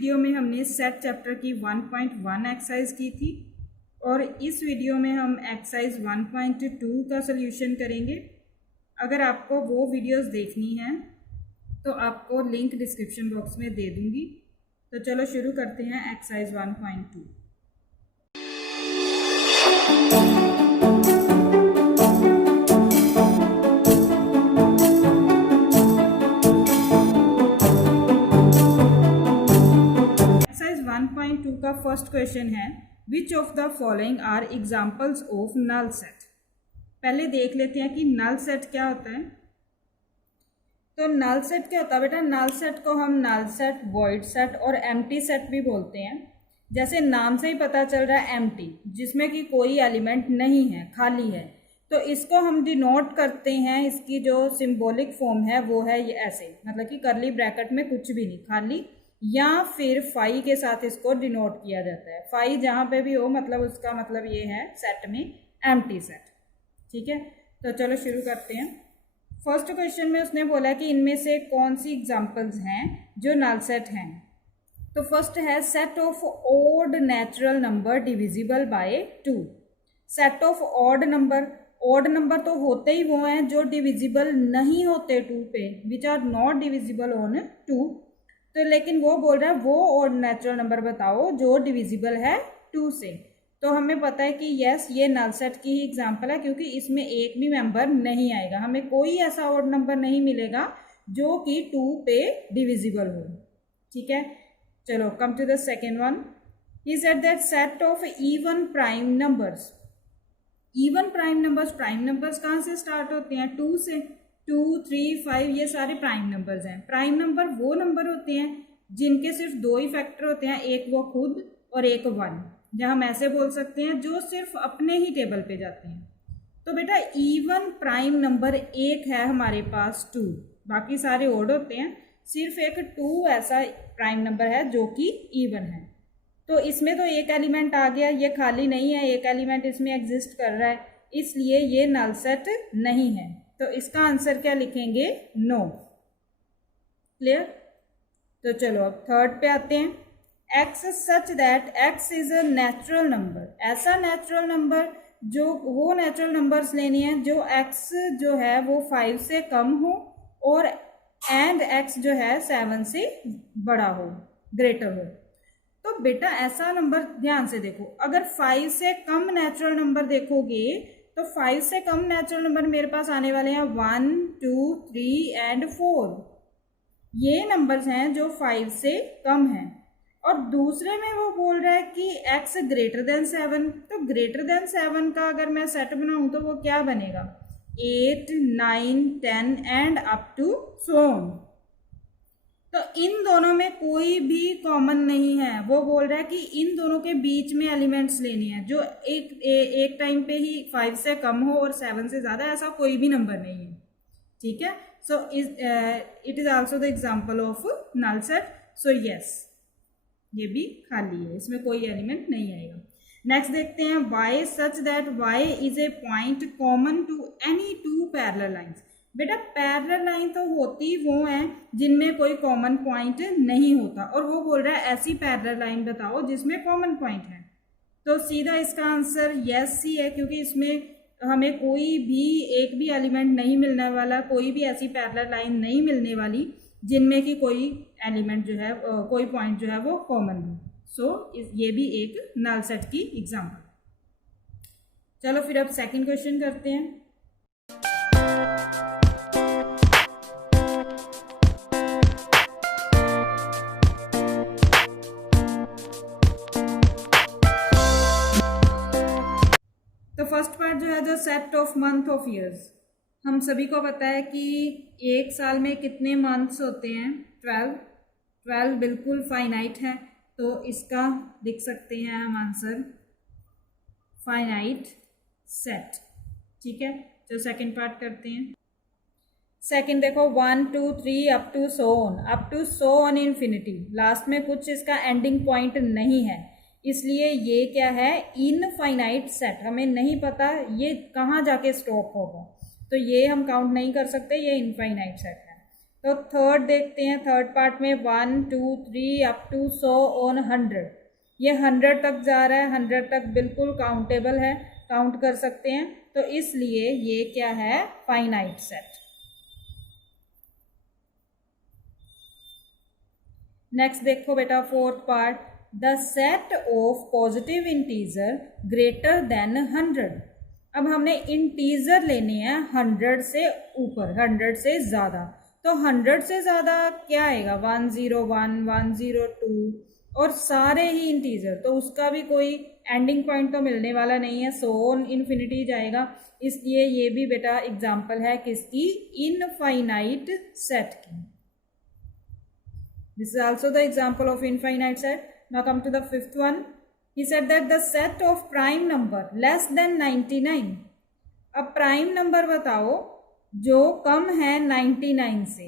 Video में हमने set chapter की 1.1 एक्सरसाइज की थी और इस वीडियो में हम एक्सरसाइज 1.2 का सॉल्यूशन करेंगे। अगर आपको वो वीडियोस देखनी हैं तो आपको लिंक डिस्क्रिप्शन बॉक्स में दे दूंगी। तो चलो शुरू करते हैं एक्सरसाइज 1.2। एक्सरसाइज 1.2 का फर्स्ट क्वेश्चन है, which of the following are examples of null set. पहले देख लेते हैं कि नल सेट क्या होता है। तो नल सेट क्या होता है बेटा, नल सेट को हम नल सेट, वॉइड सेट और एम्प्टी सेट भी बोलते हैं। जैसे नाम से ही पता चल रहा है एम्प्टी, जिसमें कि कोई एलिमेंट नहीं है, खाली है, तो इसको हम डिनोट करते हैं। इसकी जो सिंबॉलिक फॉर्म है वो है ये ऐसे, मतलब कि करली ब्रैकेट में कुछ भी नहीं, खाली, या फिर फाई के साथ इसको डिनोट किया जाता है। फाई जहाँ पे भी हो मतलब उसका मतलब ये है सेट में एम्प्टी सेट। ठीक है, तो चलो शुरू करते हैं। फर्स्ट क्वेश्चन में उसने बोला कि इनमें से कौन सी एग्जांपल्स हैं जो नल सेट हैं। तो फर्स्ट है set of odd natural number divisible by 2। Set of odd number तो होते ही वो हैं जो डिविजिबल नहीं होते 2 पे, which are not divisible on 2। तो लेकिन वो बोल रहा है वो ऑड नेचुरल नंबर बताओ जो डिविजिबल है 2 से। तो हमें पता है कि यस, ये नल सेट की ही एग्जांपल है, क्योंकि इसमें एक भी मेंबर नहीं आएगा। हमें कोई ऐसा ऑड नंबर नहीं मिलेगा जो कि 2 पे डिविजिबल हो। ठीक है, चलो come to the second one. He said that set of even prime numbers. Even prime numbers कहाँ से स्टार्ट होते हैं? 2 से। 2, 3, 5 ये सारे प्राइम नंबर्स हैं। प्राइम नंबर वो नंबर होते हैं जिनके सिर्फ 2 ही फैक्टर होते हैं, एक वो खुद और एक 1, या हम ऐसे बोल सकते हैं जो सिर्फ अपने ही टेबल पे जाते हैं। तो बेटा इवन प्राइम नंबर एक है हमारे पास 2, बाकी सारे ओड होते हैं, सिर्फ एक 2 ऐसा प्राइम नंबर है जो कि इवन है। तो इसमें तो एक एलिमेंट आ गया, ये खाली नहीं है, एक एलिमेंट इसमें एग्जिस्ट कर रहा है, इसलिए ये नल सेट नहीं है। तो इसका आंसर क्या लिखेंगे? नो। क्लियर? तो चलो अब थर्ड पे आते हैं। X such that x is a natural number. ऐसा नेचुरल नंबर, जो वो नेचुरल नंबर्स लेनी है जो एक्स जो है वो 5 से कम हो और एंड एक्स जो है 7 से बड़ा हो, ग्रेटर हो। तो बेटा ऐसा नंबर ध्यान से देखो, अगर 5 से कम नेचुरल नंबर देखोगे तो 5 से कम नेचुरल नंबर मेरे पास आने वाले हैं 1, 2, 3 एंड 4। ये नंबर्स हैं जो 5 से कम हैं। और दूसरे में वो बोल रहा है कि x ग्रेटर देन 7। तो ग्रेटर देन 7 का अगर मैं सेट बनाऊं तो वो क्या बनेगा? 8, 9, 10 and up to so on। तो इन दोनों में कोई भी कॉमन नहीं है। वो बोल रहा है कि इन दोनों के बीच में एलिमेंट्स लेने हैं जो एक टाइम पे ही 5 से कम हो और 7 से ज्यादा, ऐसा कोई भी नंबर नहीं है। ठीक है, so it is also the example of null set. So yes, ये भी खाली है, इसमें कोई एलिमेंट नहीं आएगा। नेक्स्ट देखते हैं, y such that y is a point common to any 2 parallel lines. बेटा पैरेलल लाइन तो होती वो हैं जिनमें कोई कॉमन पॉइंट नहीं होता, और वो बोल रहा है ऐसी पैरेलल लाइन बताओ जिसमें कॉमन पॉइंट है। तो सीधा इसका आंसर यस ही है, क्योंकि इसमें हमें कोई भी एक भी एलिमेंट नहीं मिलने वाला, कोई भी ऐसी पैरेलल लाइन नहीं मिलने वाली जिनमें कि कोई एलिमेंट जो है, कोई पॉइंट जो है वो कॉमन हो। सो ये भी एक नल सेट की एग्जांपल। चलो फिर अब सेकंड क्वेश्चन करते हैं। तो फर्स्ट पार्ट जो है, जो set of month of years. हम सभी को पता है कि एक साल में कितने मंथ्स होते हैं? 12 बिल्कुल फाइनाइट है, तो इसका लिख सकते हैं हम आंसर फाइनाइट सेट। ठीक है, तो सेकंड पार्ट करते हैं। सेकंड देखो, 1, 2, 3 up to so on infinity. Last में कुछ इसका एंडिंग पॉइंट नहीं है, इसलिए ये क्या है? Infinite set. हमें नहीं पता ये कहाँ जाके स्टॉप होगा, तो ये हम काउंट नहीं कर सकते, ये इनफाइनाइट सेट है। तो थर्ड देखते हैं, थर्ड पार्ट में 1 2 3 अप टू 100 ऑन 100, ये 100 तक जा रहा है, 100 तक बिल्कुल काउंटेबल है, काउंट कर सकते हैं, तो इसलिए ये क्या है, फाइनाइट सेट। नेक्स्ट देखो बेटा fourth part, the set of positive integer greater than 100। अब हमने इंटीजर लेने हैं 100 से ऊपर, 100 से ज़्यादा, तो 100 से ज़्यादा क्या आएगा, 101 102 और सारे ही इंटीजर, तो उसका भी कोई एंडिंग पॉइंट तो मिलने वाला नहीं है, सो ऑन इन्फिनिटी जाएगा, इसलिए ये भी बेटा एग्जाम्पल है किसकी, इनफाइनाइट सेट की। This is also the example of infinite set. Now come to the fifth one. He said that the set of prime number less than 99. अब प्राइम नंबर बताओ जो कम है 99 से,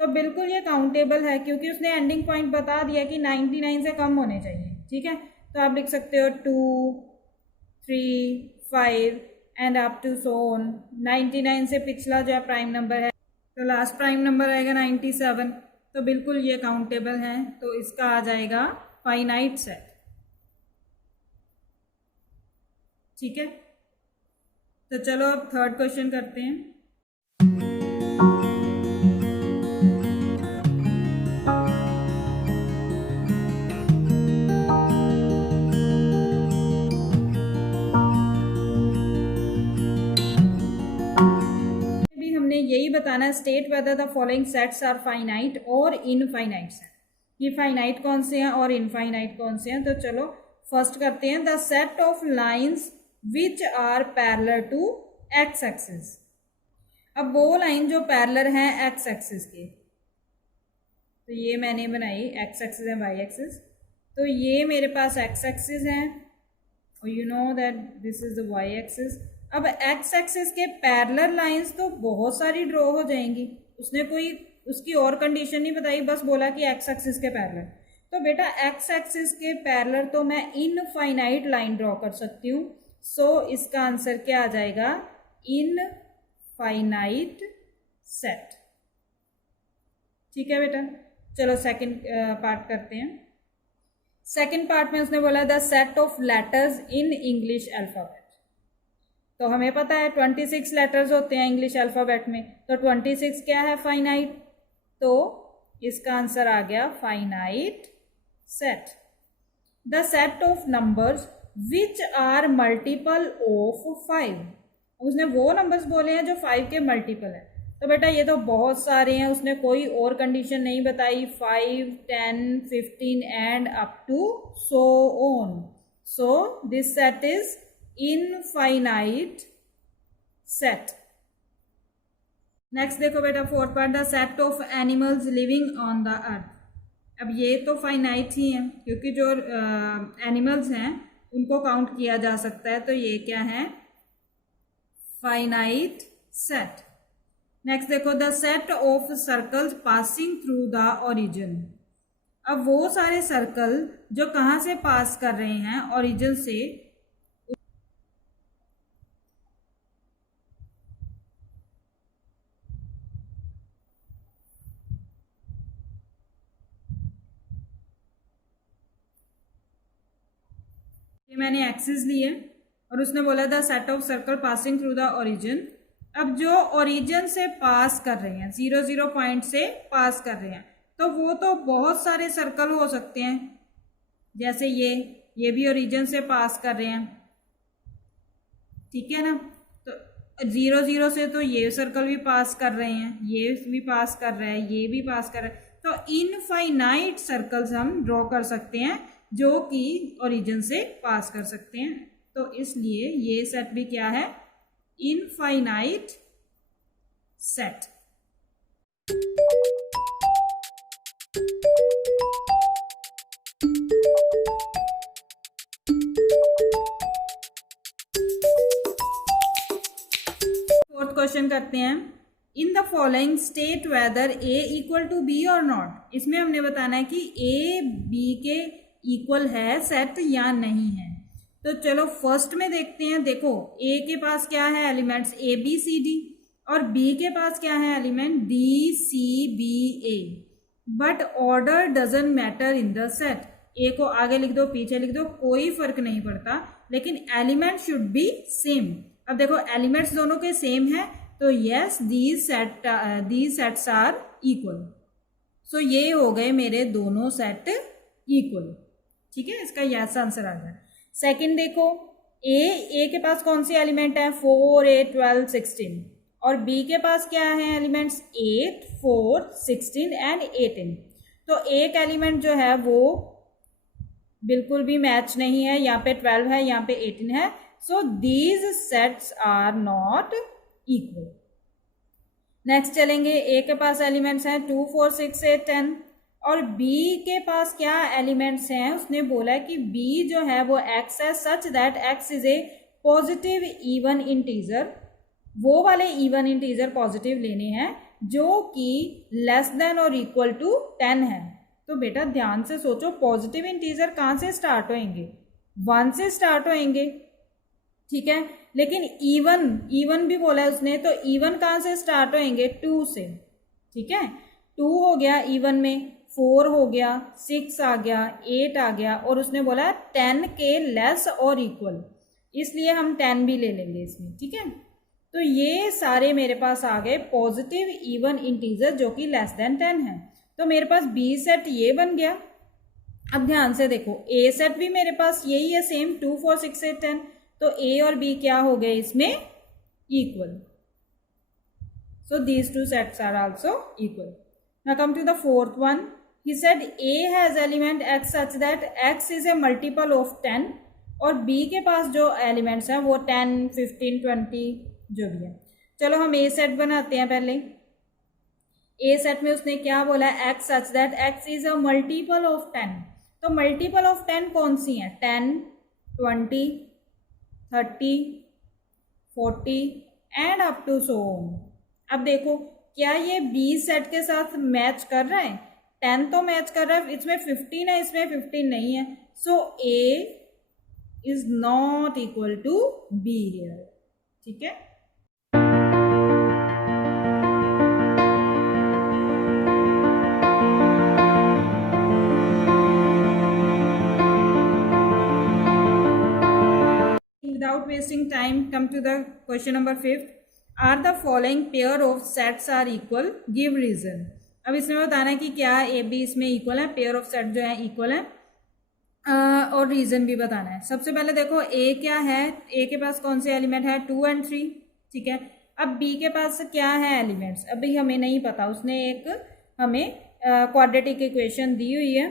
तो बिल्कुल ये काउंटेबल है क्योंकि उसने एंडिंग पॉइंट बता दिया कि 99 से कम होने चाहिए, ठीक है। तो आप लिख सकते हो 2 3 5 and up to so on. 99 से पिछला जो है प्राइम नंबर है, तो लास्ट प्राइम नंबर आएगा 97, तो बिल्कुल ये काउंटेबल है, तो इसका आ जाएगा फाइनाइट सेट, ठीक है। तो चलो अब थर्ड क्वेश्चन करते हैं। यही बताना है, state whether the following sets are finite और इनफाइनाइट सेट, ये फाइनाइट कौन से हैं और इनफाइनाइट कौन से हैं। तो चलो फर्स्ट करते हैं, the set of lines which are parallel to X axis. अब वो लाइन जो पैरेलल हैं एक्स एक्सिस के, तो ये मैंने बनाई, एक्स एक्सिस है वाई एक्सिस, तो ये मेरे पास एक्स एक्सिस है और you know that this is the Y axis. अब एक्स एक्सिस के पैरेलल लाइंस तो बहुत सारी ड्रॉ हो जाएंगी, उसने कोई उसकी और कंडीशन नहीं बताई, बस बोला कि एक्स एक्सिस के पैरेलल, तो बेटा एक्स एक्सिस के पैरेलल तो मैं इनफाइनाइट लाइन ड्रॉ कर सकती हूँ, सो इसका आंसर क्या आ जाएगा, इनफाइनाइट सेट, ठीक है बेटा। चलो सेकंड पार्ट करते हैं। सेकंड पार्ट में उसने बोला the set of letters in English alphabet, तो हमें पता है 26 लेटर्स होते हैं इंग्लिश अल्फ़ाबेट में, तो 26 क्या है, फाइनाइट, तो इसका आंसर आ गया finite set. The set of numbers which are multiple of 5, उसने वो नंबर्स बोले हैं जो 5 के मल्टीपल है, तो बेटा ये तो बहुत सारे हैं, उसने कोई और कंडीशन नहीं बताई, 5 10 15 and up to so on, so this set is infinite set. Next देखो बेटा fourth part, the set of animals living on the earth. अब ये तो फाइनाइट ही है क्योंकि जो एनिमल्स हैं उनको काउंट किया जा सकता है, तो ये क्या है, फाइनाइट सेट। नेक्स्ट देखो the set of circles passing through the origin. अब वो सारे सर्कल जो कहाँ से पास कर रहे हैं, ओरिजिन से, मैंने एक्सिस लिए और उसने बोला the set of circle passing through the origin. अब जो ओरिजिन से पास कर रहे हैं, 0 0 पॉइंट से पास कर रहे हैं, तो वो तो बहुत सारे सर्कल हो सकते हैं, जैसे ये भी ओरिजिन से पास कर रहे हैं, ठीक है ना, तो 0 0 से तो ये सर्कल भी पास कर रहे हैं, ये भी पास कर रहा है, ये भी पास कर रहा है, तो इनफाइनाइट सर्कल्स हम ड्रॉ कर सकते हैं जो कि ओरिजिन से पास कर सकते हैं, तो इसलिए ये सेट भी क्या है, इनफाइनाइट सेट। फोर्थ क्वेश्चन करते हैं, in the following state whether A equal to B और नॉट। इसमें हमने बताना है कि ए बी के इक्वल है सेट या नहीं है। तो चलो फर्स्ट में देखते हैं, देखो ए के पास क्या है elements, A B C D, और बी के पास क्या है element D C B A, but order doesn't matter in the set. A को आगे लिख दो पीछे लिख दो कोई फर्क नहीं पड़ता, लेकिन एलिमेंट शुड बी सेम। अब देखो एलिमेंट्स दोनों के सेम है तो yes these sets are equal. So ये हो गए मेरे दोनों सेट इक्वल। ठीक है, इसका यस आंसर आ गया। सेकंड देखो, ए के पास कौन सी एलिमेंट है 4 8 12 16, और बी के पास क्या है एलिमेंट्स 8 4 16 एंड 18। तो एक एलिमेंट जो है वो बिल्कुल भी मैच नहीं है, यहाँ पे 12 है यहाँ पे 18 है। So these sets are not equal. Next चलेंगे, ए के पास एलिमेंट्स हैं 2 4 6 8 10, और बी के पास क्या एलिमेंट्स हैं, उसने बोला है कि बी जो है वो एक्स है such that x is a positive even integer. वो वाले इवन इंटीजर पॉजिटिव लेने हैं जो कि लेस देन और इक्वल टू 10 है। तो बेटा ध्यान से सोचो, पॉजिटिव इंटीजर कहाँ से स्टार्ट होएंगे 1 से स्टार्ट होएंगे, ठीक है, लेकिन इवन भी बोला है उसने, तो इवन कहाँ से स्टार्ट होएंगे 2 से। ठीक है, 2 हो गया इवन में, 4 हो गया, 6 आ गया, 8 आ गया, और उसने बोला 10 के लेस और इक्वल, इसलिए हम 10 भी ले लेंगे इसमें। ठीक है, तो ये सारे मेरे पास आ गए पॉजिटिव इवन इंटीजर जो कि लेस देन 10 है। तो मेरे पास बी सेट ये बन गया। अब ध्यान से देखो, ए सेट भी मेरे पास यही है सेम 2 4 6 8 10, तो ए और बी क्या हो गए इसमें equal. So these two sets are also equal. Now come to the fourth one. He said A has element x such that x is a multiple of 10, और B के पास जो एलिमेंट्स हैं वो 10 15 20 जो भी है। चलो हम A सेट बनाते हैं पहले। A सेट में उसने क्या बोला है x such that x is a multiple of 10। तो मल्टीपल ऑफ 10 कौन सी हैं 10 20 30 40 and up to so on. अब देखो क्या ये B सेट के साथ मैच कर रहा है, 10 तो मैच कर रहा है, इसमें 15 है इसमें 15 नहीं है। So A is not equal to B here. ठीक है, without wasting time come to the question number 5th। are the following pair of sets are equal, give reason। अब इसमें बताना है कि क्या ए बी इसमें इक्वल है, पेयर ऑफ सेट जो है इक्वल है, और रीजन भी बताना है। सबसे पहले देखो ए क्या है, ए के पास कौन से एलिमेंट है 2 और 3। ठीक है, अब बी के पास क्या है एलिमेंट्स अभी हमें नहीं पता, उसने एक हमें क्वाड्रेटिक इक्वेशन दी हुई है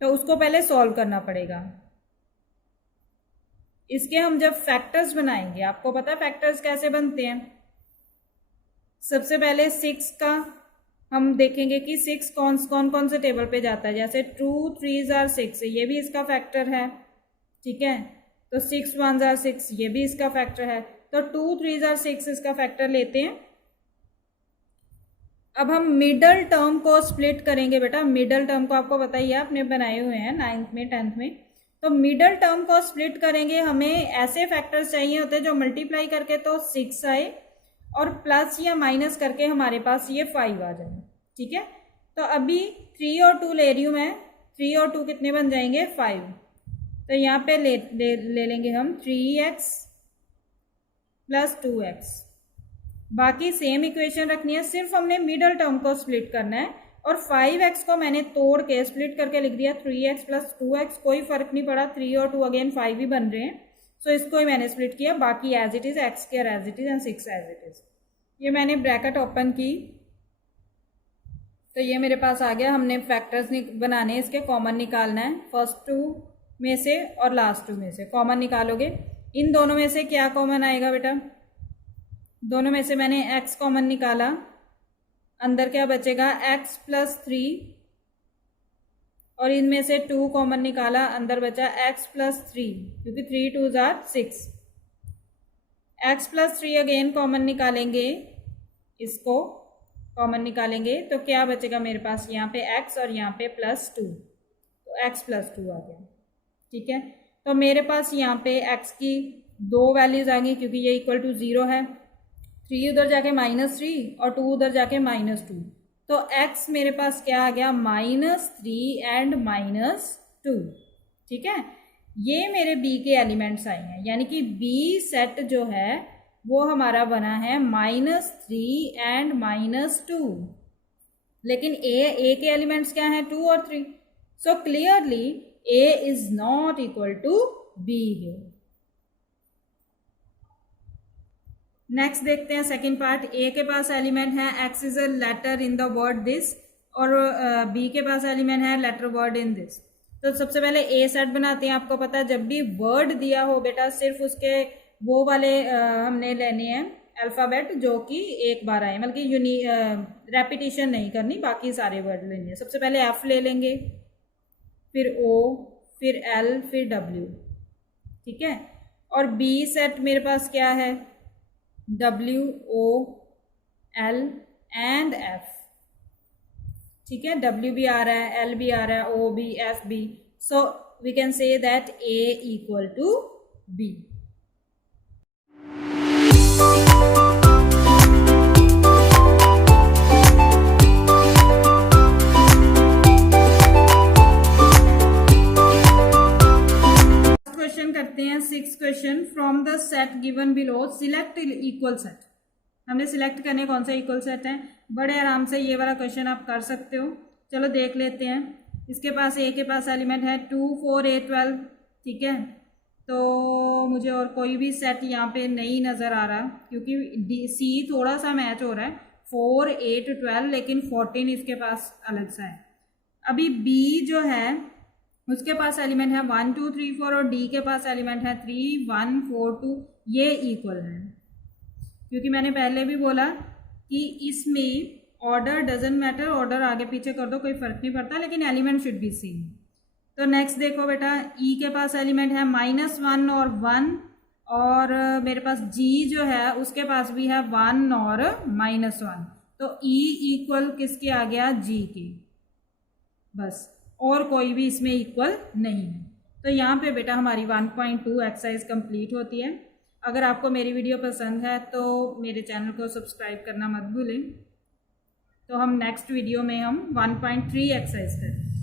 तो उसको पहले सॉल्व करना पड़ेगा। इसके हम जब फैक्टर्स बनाएंगे, आपको पता है फैक्टर्स कैसे बनते हैं। सबसे पहले 6 का हम देखेंगे कि 6 कौन से टेबल पे जाता है, जैसे 2 3s are 6 ये भी इसका फैक्टर है। ठीक है, तो 6 1s are 6 ये भी इसका फैक्टर है, तो 2 3s are 6 इसका फैक्टर लेते हैं। अब हम मिडल टर्म को स्प्लिट करेंगे। बेटा मिडल टर्म को आपको पता ही है, आपने बनाए हुए हैं 9th में 10th में। तो मिडल टर्म को स्प्लिट करेंगे, हमें ऐसे फैक्टर्स चाहिए होते हैं जो मल्टीप्लाई करके तो 6 आए और प्लस या माइनस करके हमारे पास ये 5 आ जाए। ठीक है, तो अभी 3 और 2 ले रही हूँ मैं, 3 और 2 कितने बन जाएंगे 5। तो यहाँ पे ले लेंगे हम 3x प्लस 2x। बाकी सेम इक्वेशन रखनी है, सिर्फ हमने मिडल टर्म को स्प्लिट करना है। और 5x को मैंने तोड़ के स्प्लिट करके लिख दिया 3x प्लस 2x, कोई फर्क नहीं पड़ा, 3 और 2 अगेन 5 ही बन रहे हैं। सो इसको ही मैंने स्प्लिट किया, बाकी as it is x square as it is and 6 as it is. ये मैंने ब्रैकेट ओपन की तो ये मेरे पास आ गया। हमने फैक्टर्स बनाने, इसके कॉमन निकालना है, फर्स्ट 2 में से और लास्ट 2 में से कॉमन निकालोगे। इन दोनों में से क्या कॉमन आएगा बेटा, दोनों में से मैंने x कॉमन निकाला, अंदर क्या बचेगा x प्लस 3, और इनमें से 2 कॉमन निकाला, अंदर बचा x प्लस 3 क्योंकि 3 2s are 6। x plus 3 again common निकालेंगे, इसको कॉमन निकालेंगे तो क्या बचेगा मेरे पास, यहाँ पे x और यहाँ पे प्लस 2, तो x प्लस 2 आ गया। ठीक है, तो मेरे पास यहाँ पे x की 2 वैल्यूज आ गई क्योंकि ये इक्वल टू 0 है। 3 उधर जाके -3 और 2 उधर जाके -2, तो x मेरे पास क्या आ गया -3 एंड -2। ठीक है, ये मेरे b के एलिमेंट्स आए हैं, यानी कि b सेट जो है वो हमारा बना है -3 एंड -2, लेकिन a के एलिमेंट्स क्या हैं 2 और 3, so clearly a is not equal to b है। नेक्स्ट देखते हैं सेकंड पार्ट। ए के पास एलिमेंट है x is a letter in the word this, और b के पास एलिमेंट है लेटर वर्ड इन दिस। तो सबसे पहले ए सेट बनाते हैं। आपको पता है जब भी वर्ड दिया हो बेटा सिर्फ उसके वो वाले हमने लेने हैं अल्फ़ाबेट जो कि एक बार आए, मतलब कि रेपिटेशन नहीं करनी, बाकी सारे वर्ड लेने हैं। सबसे पहले एफ ले लेंगे, फिर ओ, फिर एल, फिर डब्ल्यू। ठीक है, और बी सेट मेरे पास क्या है W, O, L and F। ठीक है, W भी आ रहा है, L भी आ रहा है, O भी, F भी, so we can say that A equal to B। Question करते हैं 6th question. From the set given below select equal set. हमने सिलेक्ट करने कौन सा इक्वल सेट है, बड़े आराम से ये वाला क्वेश्चन आप कर सकते हो। चलो देख लेते हैं। इसके पास ए के पास एलिमेंट है 2, 4, 8, 12। ठीक है, तो मुझे और कोई भी सेट यहाँ पे नहीं नज़र आ रहा, क्योंकि सी थोड़ा सा मैच हो रहा है, 4, 8, 12, लेकिन 14 इसके पास अलग सा है। अभी बी जो है उसके पास एलिमेंट है 1, 2, 3, 4, और डी के पास एलिमेंट है 3, 1, 4, 2। ये इक्वल है, क्योंकि मैंने पहले भी बोला कि इसमें ऑर्डर डजंट मैटर, ऑर्डर आगे पीछे कर दो कोई फर्क नहीं पड़ता, लेकिन एलिमेंट शुड बी सेम। तो नेक्स्ट देखो बेटा, ई के पास एलिमेंट है -1 और 1, और मेरे पास जी जो है उसके पास भी है 1 और -1, तो ई इक्वल किसके आ गया जी के, बस, और कोई भी इसमें इक्वल नहीं है। तो यहाँ पे बेटा हमारी 1.2 एक्सरसाइज कंप्लीट होती है। अगर आपको मेरी वीडियो पसंद है तो मेरे चैनल को सब्सक्राइब करना मत भूलें। तो हम नेक्स्ट वीडियो में हम 1.3 एक्सरसाइज करें।